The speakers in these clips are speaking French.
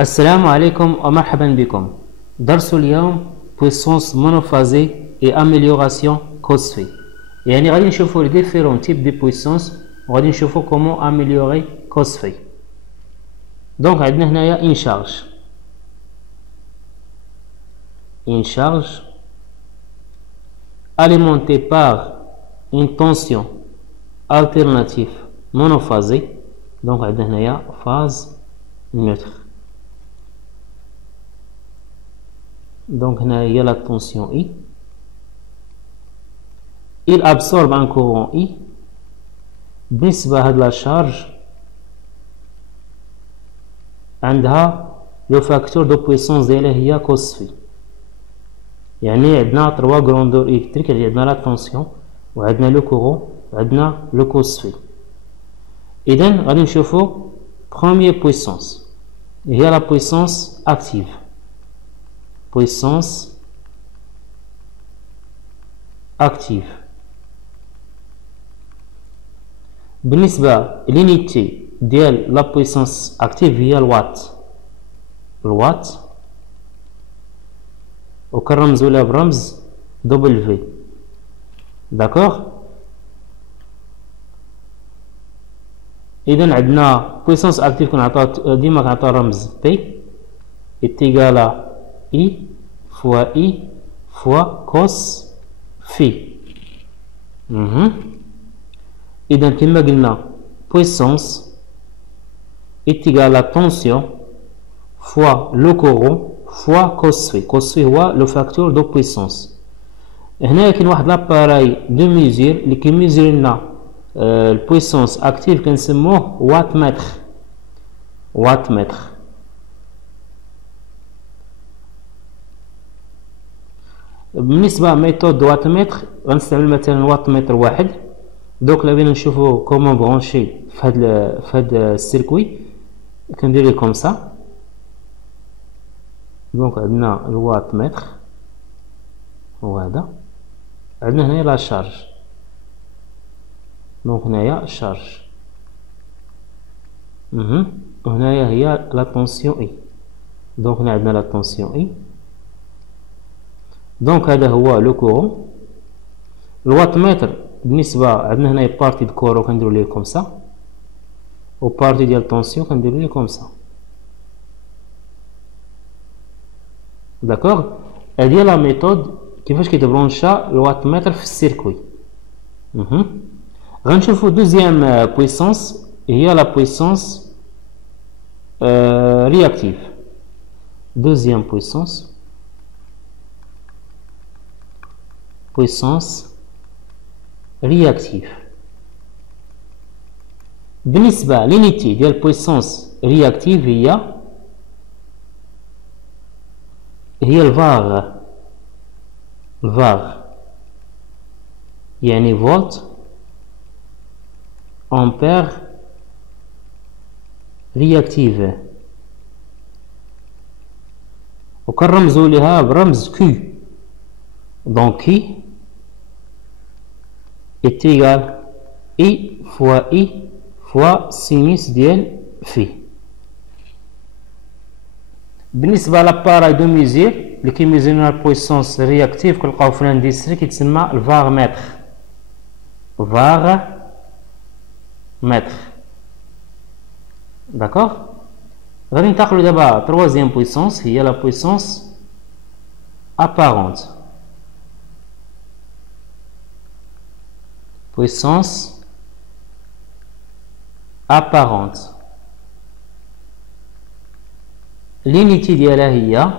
السلام عليكم ومرحبا بكم. درس اليوم puissance monophasée et amélioration cos phi. يعني غادي نشوفوا les différents types de puissance وغادي نشوفوا comment améliorer cos phi. Donc عندنا هنايا une charge alimentée par une tension alternative monophasée. Donc عندنا هنايا phase neutre. Donc il y a la tension I. Il absorbe un courant I. بالنسبة à la charge عندها le facteur de puissance ديالها هي cos phi. يعني عندنا 3 grandeurs électriques. اللي عندنا la tension وعندنا le courant وعندنا le cos phi. إذن غادي نشوفو première puissance هي la puissance active. Puissance active. بالنسبة l'unité ديال la puissance active هي الوات وكنرمزو لها برمز W. داكوغ. إذا عندنا puissance active كنعطيها ديما كنعطيها رمز P est égal à I fois I fois cos phi. إذا كما قلنا puissance est égal à tension fois le courant fois cos phi. Cos phi هو le facteur de puissance. هنا كاين واحد لاباراي دو ميزير اللي كيميزير لنا البويسونس اكتيف كنسموه وات متر. بالنسبة ميثود وات متر غنستعمل مثلا وات متر واحد. دوك لا بينا نشوفو كومون برونشي في هاد السيركوي. كندير ليه كوم سا. دونك عندنا الوات متر هو هذا. عندنا هنايا لا شارج. دونك هنايا الشارج وهنايا هي لا طونسيون اي. دونك هنا عندنا لا طونسيون اي. دونك هذا هو لو كورون. الوات متر بالنسبة عندنا هنايا بارتي د كورو كنديرو ليه كوم سا و بارتي ديال طونسيون كنديرو ليه كوم سا. داكوغ. هادي لا ميثود كيفاش كيتبرونشا الوات متر في السيركوي. غنشوفو دوزيام بويسونس هي لا بويسونس رياكتيف. دوزيام بويسونس رياكتيف. بالنسبة لينيتي ديال بويسونس رياكتيف هي الفاغ يعني فولت امبير رياكتيف وكنرمزو ليها برمز كي. دونك كي est égal I fois sinus ديال في. بالنسبة لاباراي دو ميزير اللي كيميزير لنا البويسونس رياكتيف كنلقاو في الاندستري كيتسمى الفاغ متر. داكوغ. غادي ننتقلو دابا تروازيام بويسونس هي لا بويسونس apparente. Puissance apparente. L'unité ديالها هي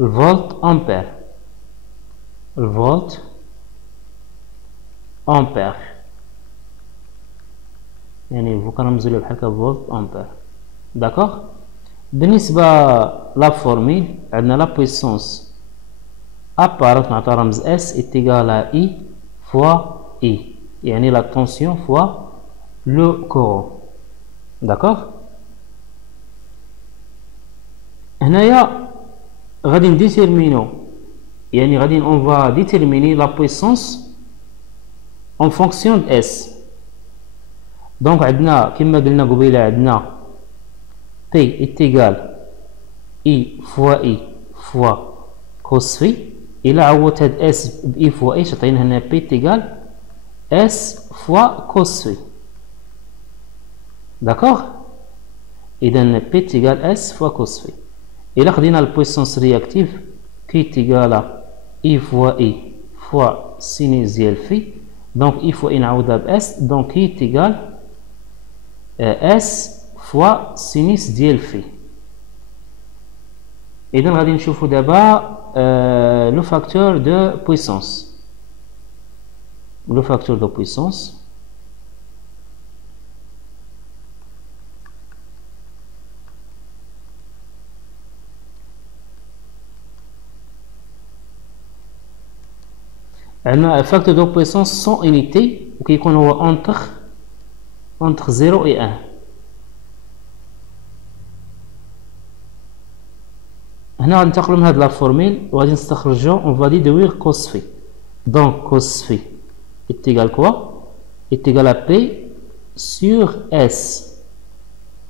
الفولت امبير. يعني كنرمزو ليه بحال هكا فولت امبير. داكوغ. بالنسبة لا فورميل عندنا لا بويسونس apparente نعطيها رمز S est égal à I fois I يعني la tension fois le courant. d'accord. هنايا غادي نديتيرمينو يعني غادي on va déterminer la puissance en fonction de S. دونك عندنا كما قلنا قبيله عندنا P est égal I fois I fois cos phi. إلا عوضت هاد S ب I fois I تعطينا هنا P est égal S fois cos phi. D'accord? إذا P est égal S fois cos phi. إلا خدينا البويسونس رياكتيف Q est égal à I fois I fois sinus ديال phi. Donc I fois I نعوضها ب S. Donc Q est égal S fois sinus ديال phi. إذا غادي نشوفو دابا le facteur de puissance. Le facteur de puissance. عندنا facteur de puissance sans unité وكيكون هو entre 0 et 1. هنا غادي ننتقلوا من هاد لا فورميل وغادي نستخرجوا on va déduire cos phi. Donc cos phi est égal quoi? est égal à P sur S.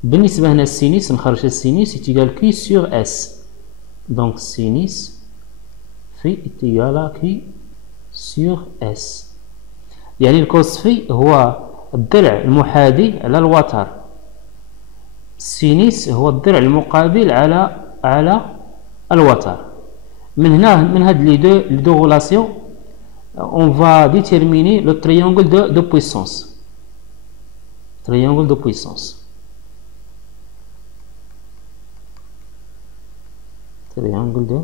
بالنسبة هنا السينيس نخرج السينيس est égal Q sur S. Donc sinus phi est égal à Q sur S. يعني الكوس في هو الضلع المحاذي على الوتر. السينيس هو الضلع المقابل على الوتر. من هنا من هاد لي دو غولاسيون on va déterminer le triangle de puissance. Triangle de puissance. Triangle de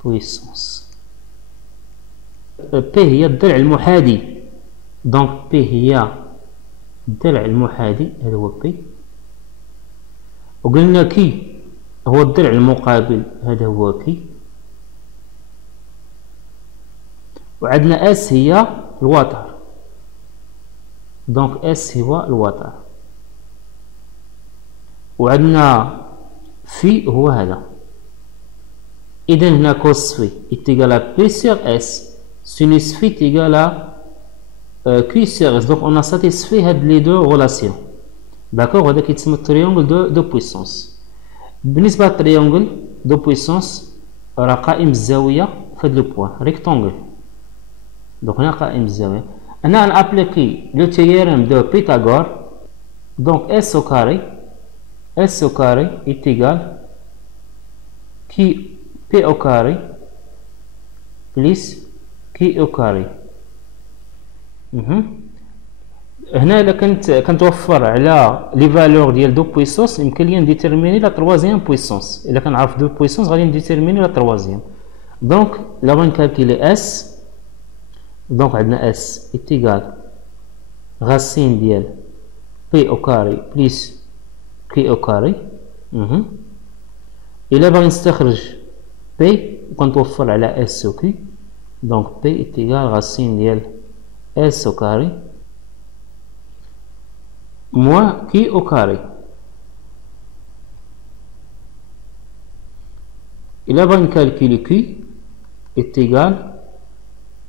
puissance. P هي الضلع المحاذي. دونك P هي الضلع المحاذي هذا هو P. وقلنا كي هو الضلع المقابل هذا هو كي. وعندنا اس هي الوتر. دونك اس هو الوتر. وعندنا في هو هذا. إذا هنا كوس في est égal à P sur S. Sinus phi est égal à Q sur S. Donc on a satisfait les deux relations. D'accord? هذا كيتسمى triangle de puissance. بالنسبة للتريونغل دو بويسونس راه قائم الزاوية في هاد لو بوان ريكتونغل. دونك هنا قائم الزاوية. هنا نابليكي لو تيوريم دو بيثاغور. دونك اس او كاري est égal كي بي او كاري بليس كي او كاري. هنا الا كنتوفر على لي فالور ديال دو بويسونس يمكن لي نديتيرميني لا تروازيام بويسونس. الا كنعرف دو بويسونس غادي نديتيرميني لا تروازيام. دونك لا بغي نكالكيلي اس. دونك عندنا اس est égal غاسين ديال بي او كاري بليس كي او كاري. الا باغي نستخرج بي وكنتوفر على اس و كي. دونك بي est égal غاسين ديال اس او كاري moins Q au carré. Et là, on va calculer Q est égal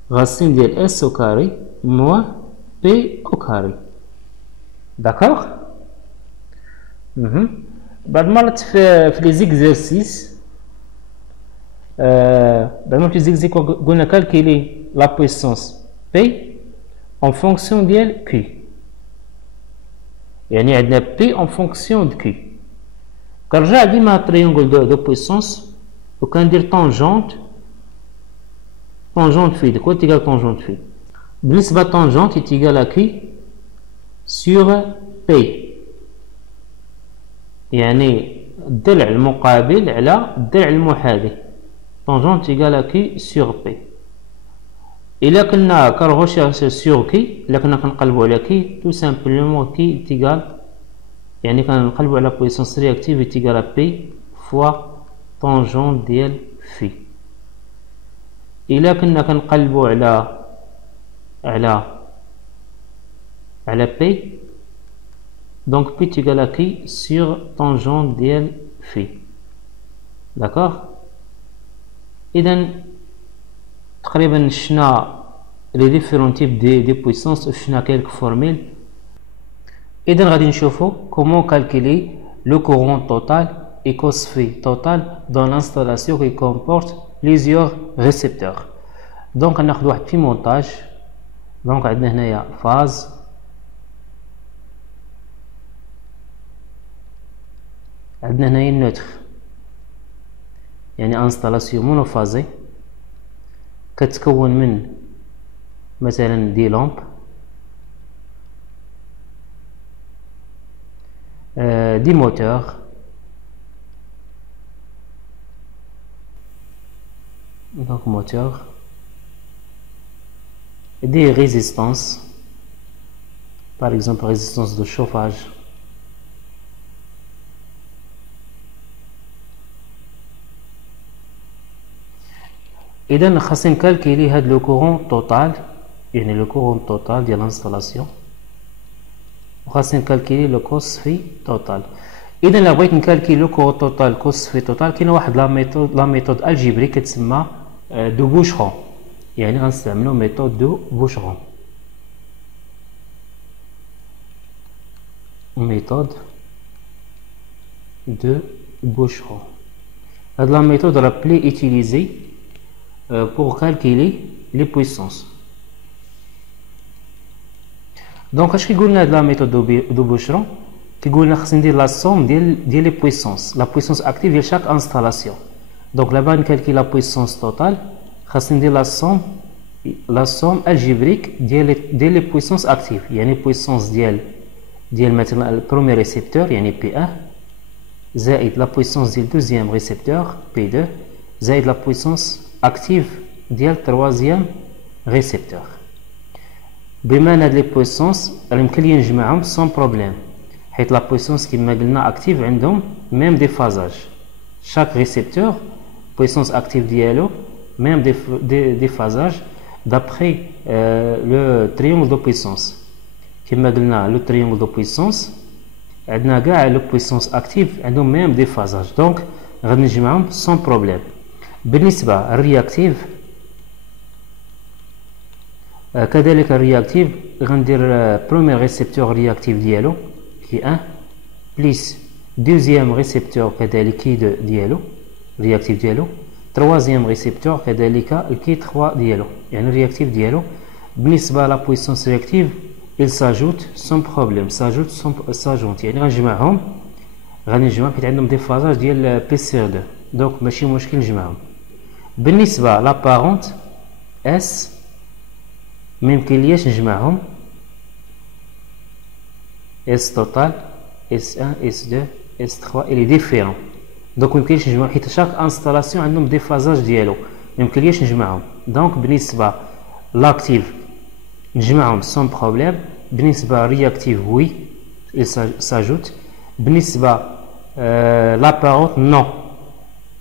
racine de S au carré moins P au carré. D'accord? بعد ما في les exercices بعد ما في les exercices قلنا calculer la puissance P en fonction ديال Q. يعني عندنا P en fonction de Q. كنرجع ديما التريونغل دو بويسونس وكندير طونجونت في ديك هو تيغال طونجونت في. بالنسبة طونجونت تيغال à Q sur P. يعني الضلع المقابل على الضلع المحاذي. طونجونت تيغال à Q sur P. إلا كنا كنغوشيرشي سيغ كي إلا كنا كنقلبو على كي تو سامبلومون كي تيغال يعني كنقلبو على بويسونس رياكتيف تيغال بي فوا طونجون ديال في. إلا كنا كنقلبو على بي دونك بي تيغال كي سيغ طونجون ديال في. داكوغ. إذا تقريبا شفنا لي ديفيرون تيب دي بويسونس وشفنا كالك فورميل. اذا غادي نشوفو كومون كالكولي le courant total et cos phi total dans l'installation qui comporte plusieurs récepteurs. Donc on a un petit montage. Donc on a une phase, on a une neutre, يعني installation monophasée كتكون من مثلا دي لامب des moteurs, donc moteur, des résistances, par exemple résistance de chauffage, et donc خاصنا calculer هذا le courant total, يعني le courant total de l'installation. خاصنا نكالكيلي لو كوس في توتال. اذا الا بغيت نكالكيلي لو كو توتال كوس في توتال كاينه واحد لا ميثود الجبري كتسمى دو بوشرون، يعني غنستعملو ميثود دو بوشرون، ميثود دو بوشرون. هاد لا ميثود راه بلي اوتيليزي pour calculer les puissances. Donc اش كيقول لنا هاد لا ميثود دو بوشرون؟ كيقول لنا خصني ندير لا سوم ديال لي بويسونس، لا بويسونس اكتيف ديال شاك انستالاسيون. دونك دابا نكالكي لا بويسونس توتال، خاصني ندير لا سوم الجبريك ديال لي بويسونس اكتيف، يعني بويسونس ديال مثلا البروميي ريسيبتور يعني بي 1 زائد لا بويسونس ديال دوزيام ريسيبتور بي 2 زائد لا بويسونس اكتيف ديال تروازيام ريسيبتور. بما ان هاد لي بويسونس يمكن لي نجمعهم سون بروبليم، حيت لا بويسونس كيما قلنا اكتيف عندهم ميم دي فازاج، شاك ريسيبتور بويسونس اكتيف ديالو ميم دي فازاج دابخي لو تريونغل دو بويسونس. كيما قلنا لو تريونغل دو بويسونس عندنا كاع لو بويسونس اكتيف عندهم ميم دي فازاج، دونك غادي نجمعهم سون بروبليم. بالنسبه للرياكتيف كذلك الرياكتيف غندير بروميير ريسيبتور رياكتيف ديالو كي 1 بليس دوزيام ريسيبتور كذلك كي 2 ديالو رياكتيف ديالو، تروازيام ريسيبتور كذلك الكي 3 ديالو، يعني الرياكتيف ديالو بالنسبه لا بويسونس رياكتيف il s'ajoute sans problème، s'ajoute يعني غنجمعهم، غادي نجمعهم حيت عندهم دي فازاج ديال بي سي 2، دونك ماشي مشكل نجمعهم. بالنسبه لا بارونت اس ميمكنلياش نجمعهم، اس توتال اس 1 اس 2 اس 3 الي ديفيرون، دونك ميمكنليش نجمعهم حيت شاك انستالاسيون عندهم دي فازاج ديالو ميمكنلياش نجمعهم. دونك بالنسبه لاكتيف نجمعهم سون بروبليم، بالنسبه رياكتيف وي ساجوت، بالنسبه لابارونت نو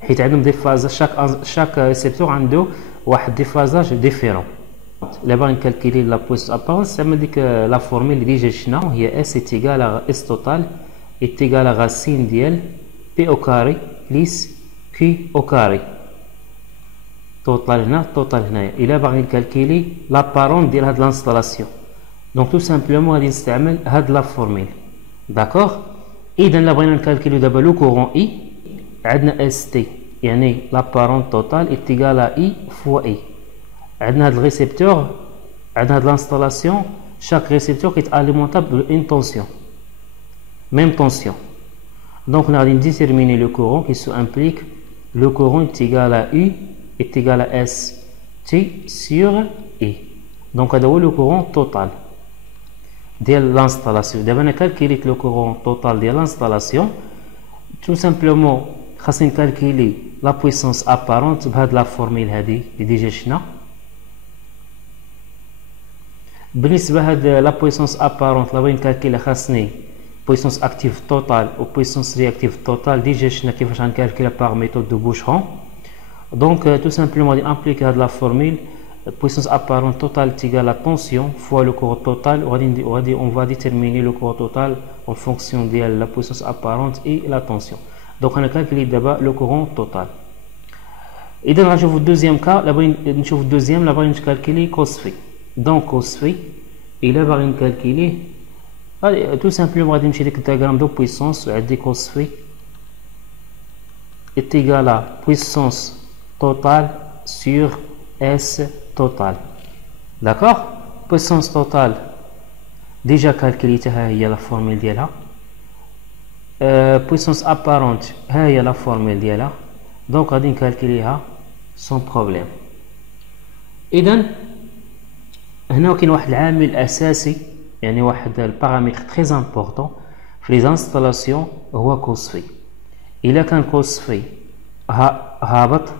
حيت عندهم دي فازاج، شاك ريسيبتور عنده واحد دي فازاج ديفيرون. لا باغي نكالكيلي لا بويسونس ابارونت نستعمل ديك لا فورميل اللي ديجا شفنا، هي اس ايتيغال اس توتال ايتيغال غاسين ديال بي او كاري بليس كي او كاري، توتال هنا توتال هنايا. الا باغي نكالكيلي لابارونت ديال هاد لانستالاسيون دونك تو سامبلومون غادي نستعمل هاد لا فورميل، داكوغ. اذا لا بغينا نكالكيلو دابا لو كورون اي عندنا اس تي يعني لابارونت توتال ايتيغال اي فوا اي. عندنا هاد الريسيبتور، عندنا هاد لانستالاسيون، شاك ريسيبتور كيتاليمونطا بون طونسيون ميم طونسيون، دونك غادي نديتيرميني لو كورون كي سو امبليك لو كورون ايتيغال يو ايتيغال اس تي سور اي. دونك هذا هو لو كورون توتال ديال لانستالاسيون. دابا انا كالكيليت لو كورون توتال ديال لانستالاسيون، تو سامبلومون خاصني نكالكيلي لا بويسونس ابارونت بهاد لا فورميل هادي اللي ديجا شفنا. بالنسبه هاد لا بويسونس ابارونت لا بغيت نكالكيلي خاصني بويسونس اكتيف توتال و بويسونس رياكتيف توتال، ديجا شفنا كيفاش غنكالكيلها باغ ميثود دو بوشرون. دونك تو سامبلومون غادي امبليكي هاد لا فورميل puissance apparente totale est égale à tension fois le courant total. On va déterminer le courant total en fonction de la puissance apparente et la tension. Donc on a calculé d'abord le courant total. Et dans le deuxième cas, on va calculer cos phi. Donc cos phi, il va calculer تو سامبلومون غادي نمشي ديك الدياغرام دو بويسونس وعندي كوس في est égal à puissance totale sur S total. D'accord? Puissance totale déjà calculée, il y a la formule d'elle. Puissance apparente, il y a la formule d'elle. Donc on va calculer sans problème. إذن هنا كاين واحد العامل أساسي، يعني واحد البارامتر très important في les installations هو كوس في. إلا كان كوس في هابط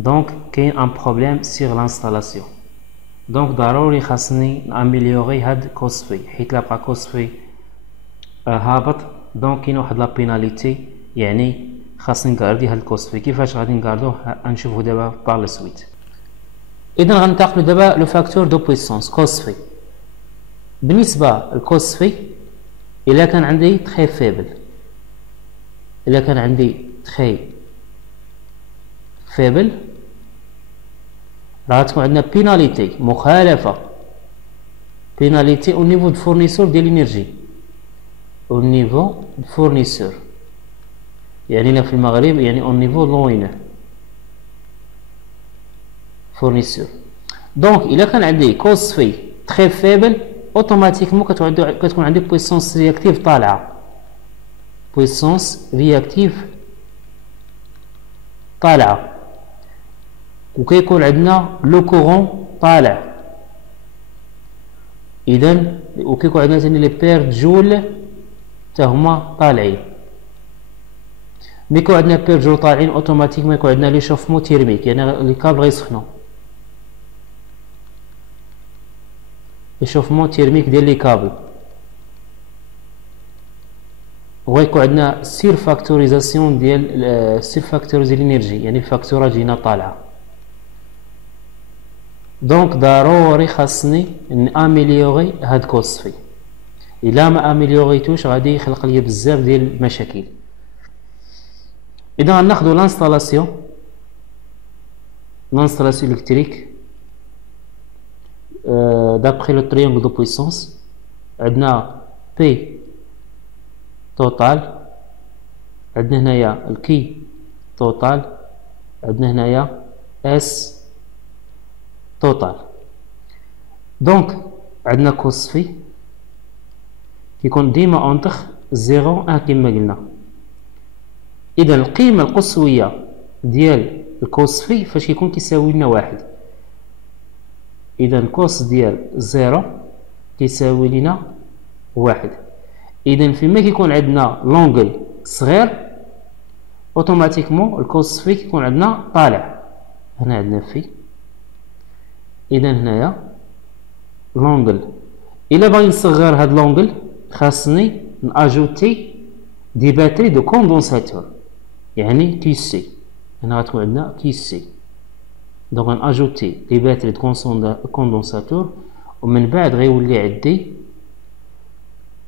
دونك كاين ان بروبليم سيغ لانستالاسيون. دونك ضروري خاصني ناميليوري هاد كوس في، حيت لا بقى كوس في هابط دونك كاين واحد لا بيناليتي، يعني خاصني نكاردي هاد الكوس في. كيفاش غادي نكاردوه غنشوفو دابا بار لا سويت. اذا غننتقلو دابا لو فاكتور دو بويسونس كوس في. بالنسبه للكوس في الا كان عندي تري فيبل، الا كان عندي تري فيبل راه تكون عندنا بيناليتي، مخالفه، بيناليتي او نيفو دو فورنيسور ديال الانرجي، او نيفو دو فورنيسور، يعني هنا في المغرب يعني او نيفو لوين فورنيسور. دونك الا كان عندي كوس في تري فيبل اوتوماتيكمون كتكون عندي بويسونس رياكتيف طالعه، بويسونس رياكتيف طالعه، وكيكون عندنا لو كورون طالع. اذا وكيكون عندنا ثاني لي بير جول حتى هما طالعين. ملي يكون عندنا بير جول طالعين اوتوماتيكمون يكون عندنا لي شوفمون تيرميك، يعني لي كابل غيسخنوا، لي شوفمون تيرميك ديال لي كابل، وغيكون عندنا سير فاكتوريزاسيون ديال سير فاكتوريزي الانرجي، يعني الفاكتوره جينا طالعه. دونك ضروري خاصني ناميليوري هاد كوس في، الا ما اميليوريتوش غادي يخلق لي بزاف ديال المشاكل. اذا غناخدو لانستالاسيون الكتريك دابخي لو تريونغل دو بويسونس. عندنا بي توتال، عندنا هنايا الكي توتال، عندنا هنايا اس توتال. دونك عندنا كوس في كيكون ديما اونتخ 0 1 كما قلنا. اذا القيمه القصويه ديال الكوس في فاش كيكون كيساوي لنا واحد، اذا كوس ديال 0 كيساوي لنا واحد. اذا فيما كيكون عندنا لونغل صغير اوتوماتيكمون الكوس في كيكون عندنا طالع. هنا عندنا في، اذا هنايا لونغل الا باغي نصغر هاد لونغل خاصني ناجوتي دي باتري دو كوندونساتور، يعني كي سي. هنا غتكون عندنا كي سي، دونك غناجوتي دي باتري دو كوندونساتور، ومن بعد غيولي عندي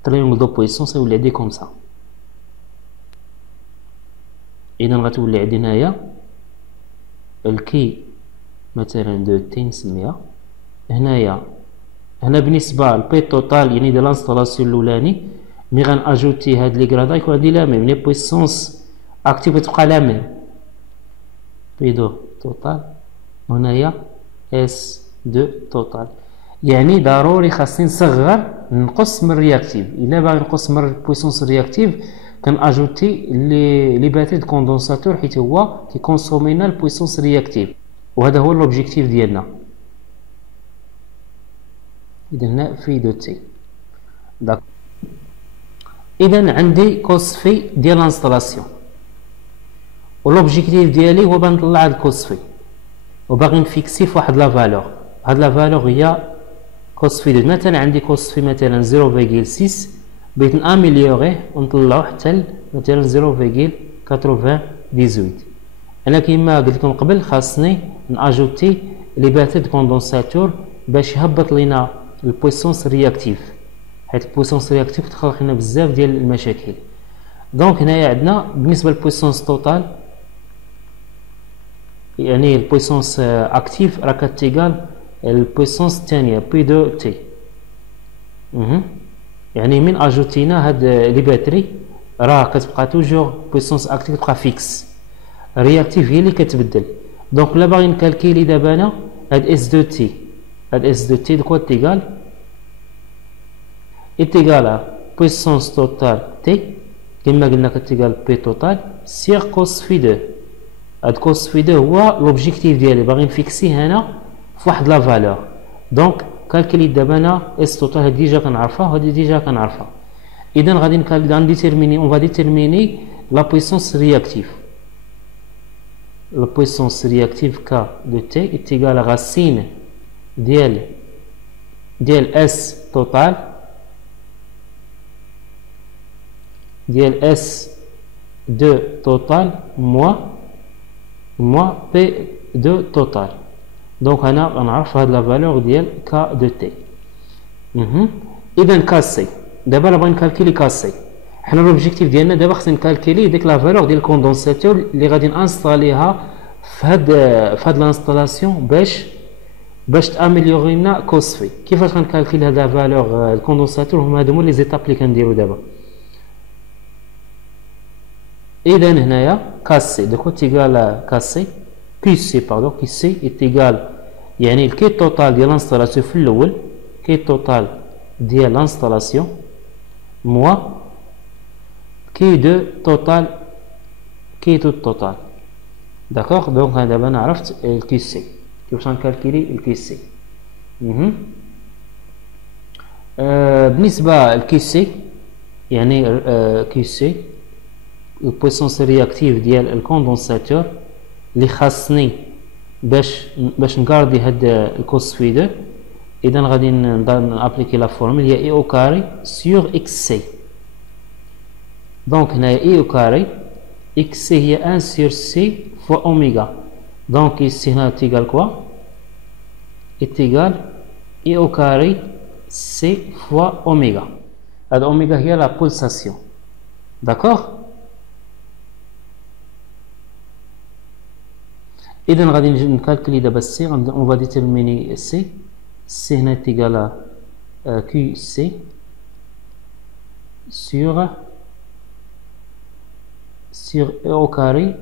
تريونغل دو بويسونس يولي عندي كوم سا. اذا غتولي عندي هنايا الكي مثلا دو تي نسميها. هنا بالنسبه للبي توتال يعني ديال لانستالاسيون الاولاني، مي غناجوتي هاد لي كرادا يكون عندي لا ميم، لي بويسونس اكتيف تبقى لا ميم، بي دو توتال هنايا اس دو توتال. يعني ضروري خاصني نصغر نقص من الرياكتيف. الا باغي نقص من البويسونس الرياكتيف كناجوتي لي باتري دو كوندونساتور، حيت هو كيكونسومينا البويسونس رياكتيف، وهذا هو لوبجيكتيف ديالنا. اذا هنا في دو تي. اذا عندي كوس في ديال لانستالاسيون، ولوبجيكتيف ديالي هو باغي نطلع هاد الكوس في، وباغي نفيكسي في واحد لا فالور. هاد لا فالور هي كوس في دو. مثلا عندي كوس في مثلا 0.6، بغيت ناميليوريه ونطلعو حتى مثلا 0.98. انا كيما قلت لكم قبل خاصني ناجوتي لي باتري دو كوندونساتور باش يهبط لينا البويسونس رياكتيف، حيت البويسونس رياكتيف تخلق لنا بزاف ديال المشاكل. دونك هنايا عندنا بالنسبه للبويسونس توتال، يعني البويسونس اكتيف راه كتيكال البويسونس الثانيه بي دو تي. يعني من اجوتينا هاد لي باتري راه كتبقى توجور بويسونس اكتيف تبقى فيكس، رياكتيف هي اللي كتبدل. دونك لا باغي نكالكيلي دابا انا هاد اس دو تي، هاد اس دو تي دكوا تيغال بويسونس توتال تي كما قلنا كتيغال بي توتال سيغ كوس في دو. هاد كوس في دو هو لوبجيكتيف ديالي، باغي نفيكسيه هنا فواحد لا فالور. دونك كالكليت دابا انا اس توتال هادي ديجا كنعرفها وهادي ديجا كنعرفها. اذا غادي نديتيرميني اون فا ديتيرميني لا بويسونس رياكتيف. لا بويسونس رياكتيف ك دو تي اتيغال غاسين ديال اس توتال ديال اس دو توتال موا بي دو توتال. دونك هنا غنعرف هاد لا فالور ديال ك دو تي. اذا كاسي دابا الا بغينا نكالكيلي كاسي، حنا لوبجيكتيف ديالنا دابا خصنا نكالكيلي ديك لا فالور ديال الكوندونساتور اللي غادي نانستاليها في هاد لانستالاسيون باش تاميليوري لنا كوس في. كيفاش غنكالكيلي هاد لا فالور الكوندونساتور؟ هما هادو لي زيتاب اللي كنديرو دابا. اذا هنايا كاسي دو تيغال كاسي كي سي باردون كي سي ايتيغال يعني الكي توتال ديال لانستالاسيون في الاول، كي توتال ديال لانستالاسيون موا كي دو توتال داكوغ. دونك دابا انا عرفت الكي سي كيفاش غنكالكيلي الكي سي. بالنسبه للكي سي يعني كي سي البويسونس رياكتيف ديال الكوندونساتور اللي خاصني باش نكاردي هاد الكوس في دو. اذا غادي نابليكي لا فورمول هي اي او كاري سور اكس سي. دونك هنايا اي او كاري اكس سي هي 1 سور سي فوا اوميغا. دونك ici هنا تيغال كوا تيغال اي او كاري سي فوا اوميغا. هاد اوميغا هي لا بولساسيون داكوغ. اذا غادي نجي نكالكلي دابا سي اون فا ديتيرميني سي هنا تيغال كيو سي سور او كاري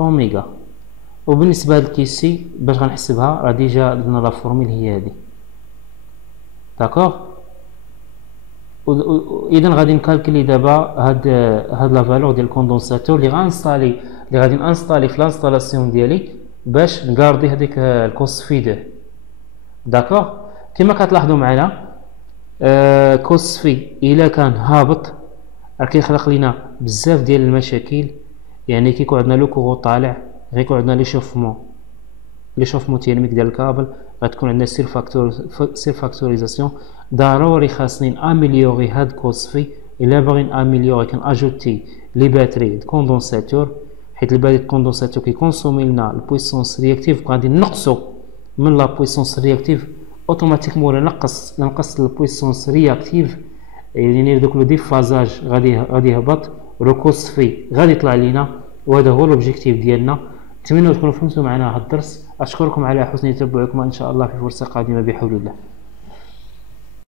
اوميغا. وبالنسبه لكي سي باش غنحسبها راه ديجا درنا لا فورمول هي هادي داكوغ. اذا غادي نكالكلي دابا هاد لا فالور ديال الكوندونساتور اللي غادي نانستالي في لانستالاسيون ديالي باش نكاردي هذيك الكوس في دو داكوغ. كما كتلاحظوا معنا كوس في الا كان هابط راه كيخلق لينا بزاف ديال المشاكل. يعني كيكون عندنا لو كورو طالع غيكون عندنا ليشوفمون تيرميك ديال الكابل، غتكون عندنا سير فاكتوريزاسيون. ضروري خاصني ناميليوري هاد كوس في. الا باغي ناميليوري كناجوتي لي باتري د كوندونساتور، حيت الباتري د كوندونساتور كيكونسومي لنا البويسونس رياكتيف. غادي نقصو من لا بويسونس رياكتيف اوتوماتيكمون نقص البويسونس رياكتيف، يعني دوك لو ديفازاج غادي يهبط، روكوس في غادي يطلع لينا. وهذا هو لوبجيكتيف ديالنا. نتمنى تكونوا فهمتوا معنا هذا الدرس. اشكركم على حسن تتبعكم ان شاء الله في فرصه قادمه بحول الله.